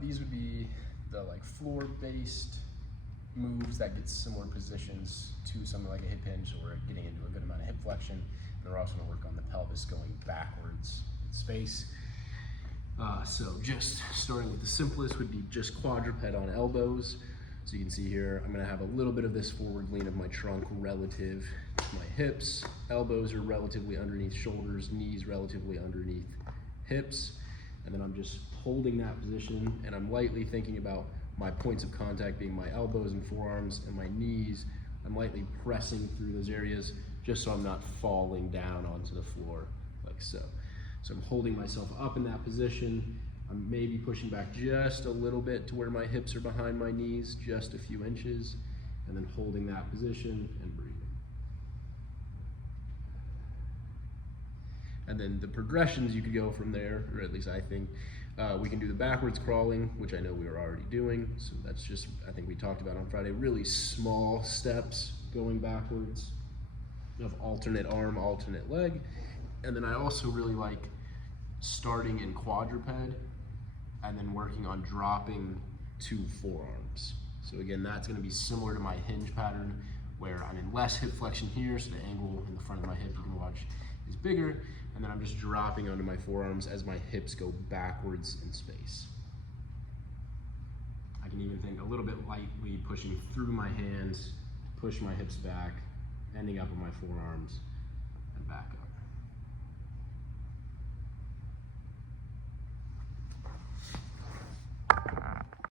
These would be the like floor-based moves that get similar positions to something like a hip hinge, so we're getting into a good amount of hip flexion. And we're also going to work on the pelvis going backwards in space. So just starting with the simplest would be just quadruped on elbows. So you can see here, I'm going to have a little bit of this forward lean of my trunk relative to my hips. Elbows are relatively underneath shoulders, knees relatively underneath hips. And then I'm just holding that position, and I'm lightly thinking about my points of contact being my elbows and forearms and my knees. I'm lightly pressing through those areas just so I'm not falling down onto the floor like so. So I'm holding myself up in that position. I'm maybe pushing back just a little bit to where my hips are behind my knees, just a few inches, and then holding that position and breathing. And then the progressions you could go from there, or at least I think, we can do the backwards crawling, which I know we were already doing. So that's just, I think we talked about on Friday, really small steps going backwards of alternate arm, alternate leg. And then I also really like starting in quadruped and then working on dropping to forearms. So again, that's gonna be similar to my hinge pattern where I'm in less hip flexion here, so the angle in the front of my hip you can watch is bigger, and then I'm just dropping onto my forearms as my hips go backwards in space. I can even think a little bit lightly pushing through my hands, push my hips back, ending up on my forearms and back up.